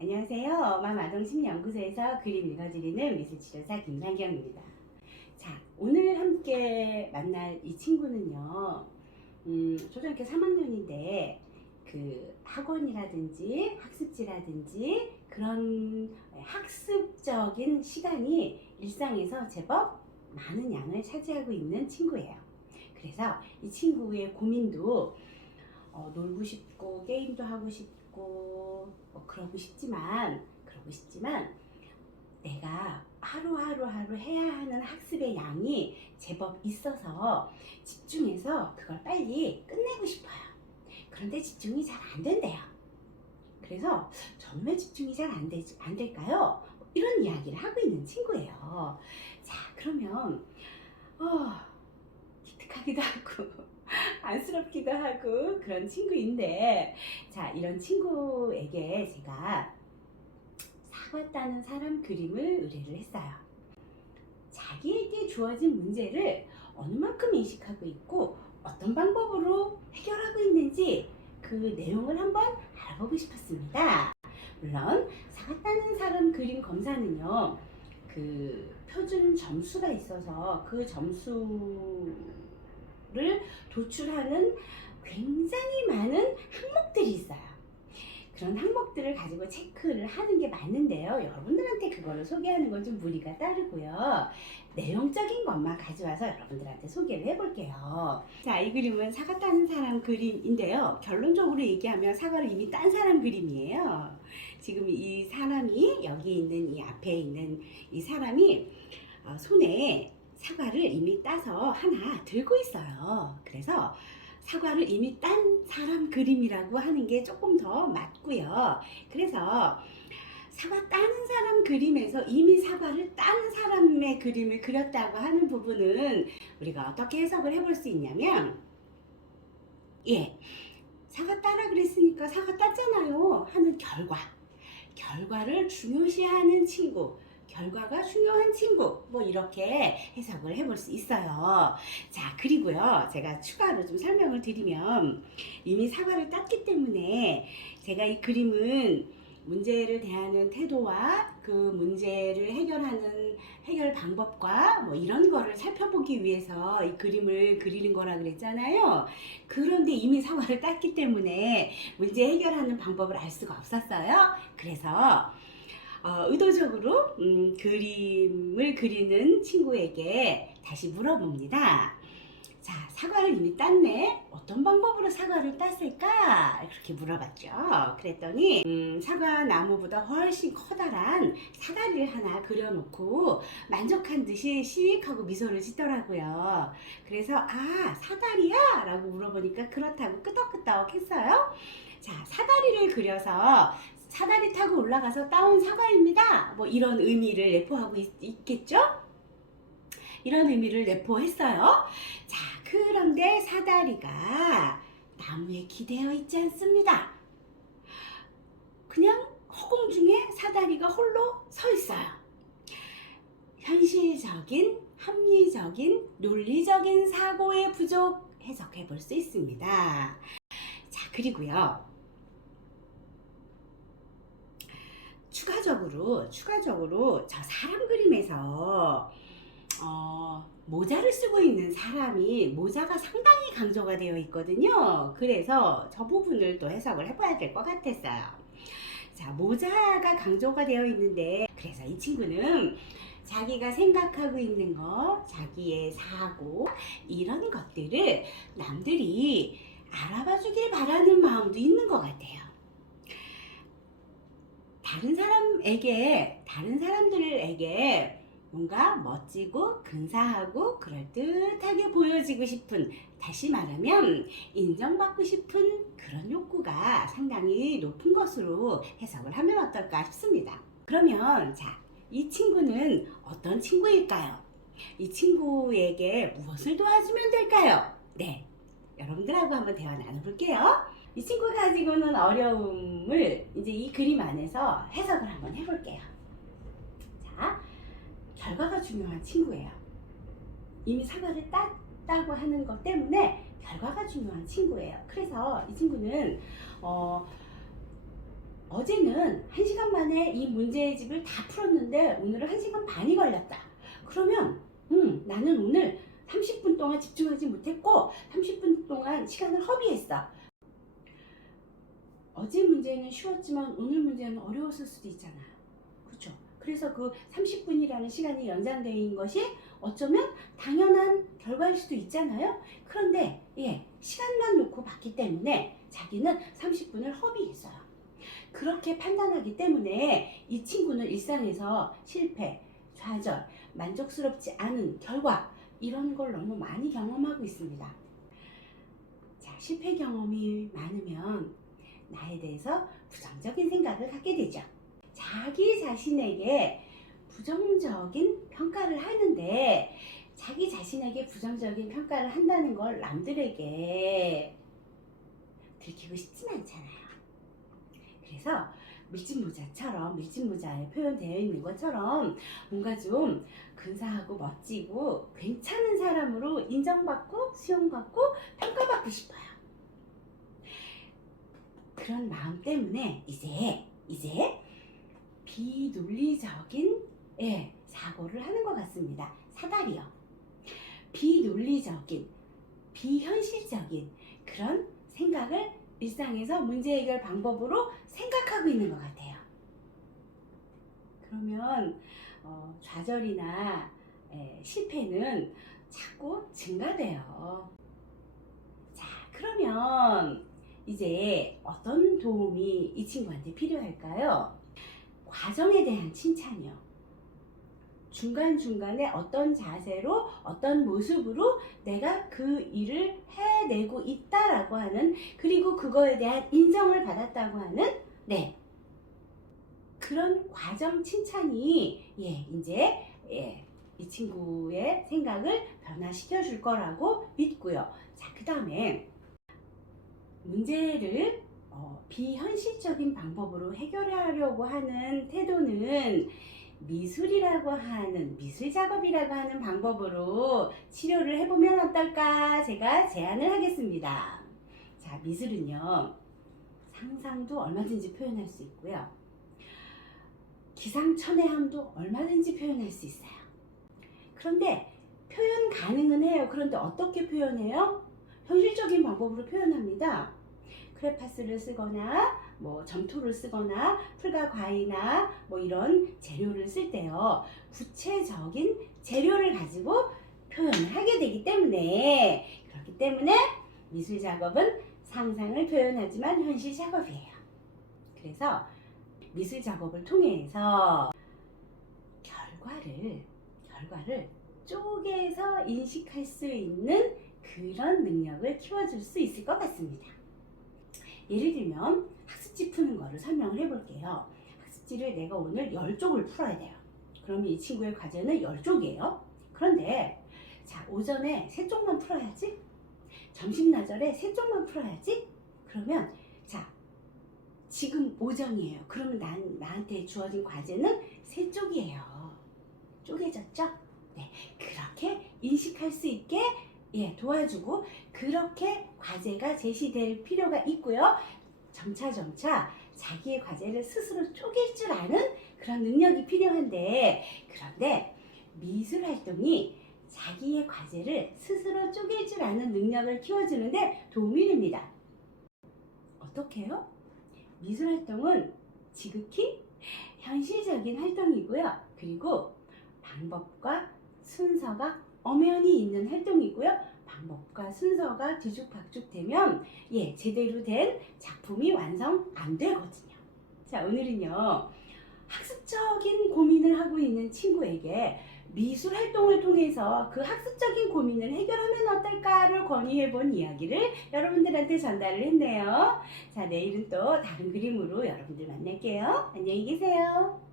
안녕하세요. 마마동심연구소에서 그림 읽어드리는 미술치료사 김상경입니다. 자, 오늘 함께 만날 이 친구는요, 초등학교 3학년인데, 그 학원이라든지 학습지라든지 그런 학습적인 시간이 일상에서 제법 많은 양을 차지하고 있는 친구예요. 그래서 이 친구의 고민도 놀고 싶고 게임도 하고 싶고 그러고 싶지만 내가 하루 해야 하는 학습의 양이 제법 있어서 집중해서 그걸 빨리 끝내고 싶어요. 그런데 집중이 잘 안 된대요. 그래서 정말 집중이 잘 안 될까요? 이런 이야기를 하고 있는 친구예요. 자, 그러면 기특하기도 하고 안쓰럽기도 하고 그런 친구인데, 자, 이런 친구에게 제가 사과 따는 사람 그림을 의뢰를 했어요. 자기에게 주어진 문제를 어느 만큼 인식하고 있고 어떤 방법으로 해결하고 있는지 그 내용을 한번 알아보고 싶었습니다. 물론 사과 따는 사람 그림 검사는요, 그 표준 점수가 있어서 그 점수를 도출하는 굉장히 많은 항목들이 있어요. 그런 항목들을 가지고 체크를 하는 게 맞는데요. 여러분들한테 그거를 소개하는 건 좀 무리가 따르고요. 내용적인 것만 가져와서 여러분들한테 소개를 해볼게요. 자, 이 그림은 사과 따는 사람 그림인데요. 결론적으로 얘기하면 사과를 이미 딴 사람 그림이에요. 지금 이 사람이 여기 있는 이 앞에 있는 이 사람이 손에 사과를 이미 따서 하나 들고 있어요. 그래서 사과를 이미 딴 사람 그림이라고 하는 게 조금 더 맞고요. 그래서 사과 따는 사람 그림에서 이미 사과를 딴 사람의 그림을 그렸다고 하는 부분은 우리가 어떻게 해석을 해볼 수 있냐면, 사과 따라 그랬으니까 사과 땄잖아요 하는 결과를 중요시하는 친구, 결과가 중요한 친구, 뭐 이렇게 해석을 해볼 수 있어요. 자, 그리고요, 제가 추가로 좀 설명을 드리면, 이미 사과를 땄기 때문에 제가 이 그림은 문제를 대하는 태도와 그 문제를 해결 방법과 뭐 이런 거를 살펴보기 위해서 이 그림을 그리는 거라 그랬잖아요. 그런데 이미 사과를 땄기 때문에 문제 해결하는 방법을 알 수가 없었어요. 그래서 의도적으로 그림을 그리는 친구에게 다시 물어봅니다. 자, 사과를 이미 땄네. 어떤 방법으로 사과를 땄을까? 그렇게 물어봤죠. 그랬더니 사과 나무보다 훨씬 커다란 사다리를 하나 그려놓고 만족한 듯이 씩 하고 미소를 짓더라고요. 그래서 사다리야? 라고 물어보니까 그렇다고 끄덕끄덕 했어요. 자, 사다리를 그려서 사다리 타고 올라가서 따온 사과입니다. 뭐 이런 의미를 내포하고 있겠죠? 이런 의미를 내포했어요. 자, 그런데 사다리가 나무에 기대어 있지 않습니다. 그냥 허공 중에 사다리가 홀로 서 있어요. 현실적인, 합리적인, 논리적인 사고의 부족 해석해 볼 수 있습니다. 자, 그리고요, 추가적으로 저 사람 그림에서 모자를 쓰고 있는 사람이 모자가 상당히 강조가 되어 있거든요. 그래서 저 부분을 또 해석을 해봐야 될 것 같았어요. 자, 모자가 강조가 되어 있는데, 그래서 이 친구는 자기가 생각하고 있는 거, 자기의 사고, 이런 것들을 남들이 알아봐 주길 바라는 마음도 있는 것 같아요. 다른 사람들에게 뭔가 멋지고 근사하고 그럴듯하게 보여지고 싶은, 다시 말하면 인정받고 싶은 그런 욕구가 상당히 높은 것으로 해석을 하면 어떨까 싶습니다. 그러면 자, 이 친구는 어떤 친구일까요? 이 친구에게 무엇을 도와주면 될까요? 네, 여러분들하고 한번 대화 나눠볼게요. 이 친구가 가지고 있는 어려움을 이제 이 그림 안에서 해석을 한번 해볼게요. 자, 결과가 중요한 친구예요. 이미 사과를 땄다고 하는 것 때문에 결과가 중요한 친구예요. 그래서 이 친구는 어제는 1시간 만에 이 문제의 집을 다 풀었는데 오늘은 1시간 반이 걸렸다. 그러면 나는 오늘 30분 동안 집중하지 못했고 30분 동안 시간을 허비했어. 어제 문제는 쉬웠지만 오늘 문제는 어려웠을 수도 있잖아요. 그렇죠? 그래서 그 30분이라는 시간이 연장되어 있는 것이 어쩌면 당연한 결과일 수도 있잖아요. 그런데 시간만 놓고 봤기 때문에 자기는 30분을 허비했어요. 그렇게 판단하기 때문에 이 친구는 일상에서 실패, 좌절, 만족스럽지 않은 결과 이런 걸 너무 많이 경험하고 있습니다. 자, 실패 경험이 많으면 나에 대해서 부정적인 생각을 갖게 되죠. 자기 자신에게 부정적인 평가를 하는데 자기 자신에게 부정적인 평가를 한다는 걸 남들에게 들키고 싶진 않잖아요. 그래서 밀짚모자에 표현되어 있는 것처럼 뭔가 좀 근사하고 멋지고 괜찮은 사람으로 인정받고 수용받고 평가받고 싶어요. 그런 마음 때문에 이제 비논리적인 사고를 하는 것 같습니다. 사다리요. 비논리적인, 비현실적인 그런 생각을 일상에서 문제 해결 방법으로 생각하고 있는 것 같아요. 그러면 좌절이나 실패는 자꾸 증가돼요. 자, 그러면 이제 어떤 도움이 이 친구한테 필요할까요? 과정에 대한 칭찬이요. 중간중간에 어떤 자세로 어떤 모습으로 내가 그 일을 해내고 있다라고 하는, 그리고 그거에 대한 인정을 받았다고 하는 그런 과정 칭찬이 이제 이 친구의 생각을 변화시켜 줄 거라고 믿고요. 자, 그 다음에 문제를 비현실적인 방법으로 해결하려고 하는 태도는 미술이라고 하는, 미술 작업이라고 하는 방법으로 치료를 해보면 어떨까 제가 제안을 하겠습니다. 자, 미술은요, 상상도 얼마든지 표현할 수 있고요. 기상천외함도 얼마든지 표현할 수 있어요. 그런데 표현 가능은 해요. 그런데 어떻게 표현해요? 현실적인 방법으로 표현합니다. 크레파스를 쓰거나 점토를 쓰거나 풀과 과이나 이런 재료를 쓸 때요, 구체적인 재료를 가지고 표현을 하게 되기 때문에, 그렇기 때문에 미술 작업은 상상을 표현하지만 현실 작업이에요. 그래서 미술 작업을 통해서 결과를 쪼개서 인식할 수 있는 그런 능력을 키워줄 수 있을 것 같습니다. 예를 들면 학습지 푸는 거를 설명을 해볼게요. 학습지를 내가 오늘 10쪽을 풀어야 돼요. 그러면 이 친구의 과제는 10쪽이에요. 그런데 자, 오전에 3쪽만 풀어야지, 점심 나절에 3쪽만 풀어야지. 그러면 자, 지금 오전이에요. 그러면 나한테 주어진 과제는 3쪽이에요. 쪼개졌죠? 네, 그렇게 인식할 수 있게 도와주고, 그렇게 과제가 제시될 필요가 있고요. 점차 자기의 과제를 스스로 쪼갤 줄 아는 그런 능력이 필요한데, 그런데 미술 활동이 자기의 과제를 스스로 쪼갤 줄 아는 능력을 키워주는데 도움이 됩니다. 어떻게 해요? 미술 활동은 지극히 현실적인 활동이고요. 그리고 방법과 순서가 엄연히 있는 활동이고요. 방법과 순서가 뒤죽박죽 되면 제대로 된 작품이 완성 안 되거든요. 자, 오늘은요, 학습적인 고민을 하고 있는 친구에게 미술 활동을 통해서 그 학습적인 고민을 해결하면 어떨까를 건의해 본 이야기를 여러분들한테 전달을 했네요. 자, 내일은 또 다른 그림으로 여러분들 만날게요. 안녕히 계세요.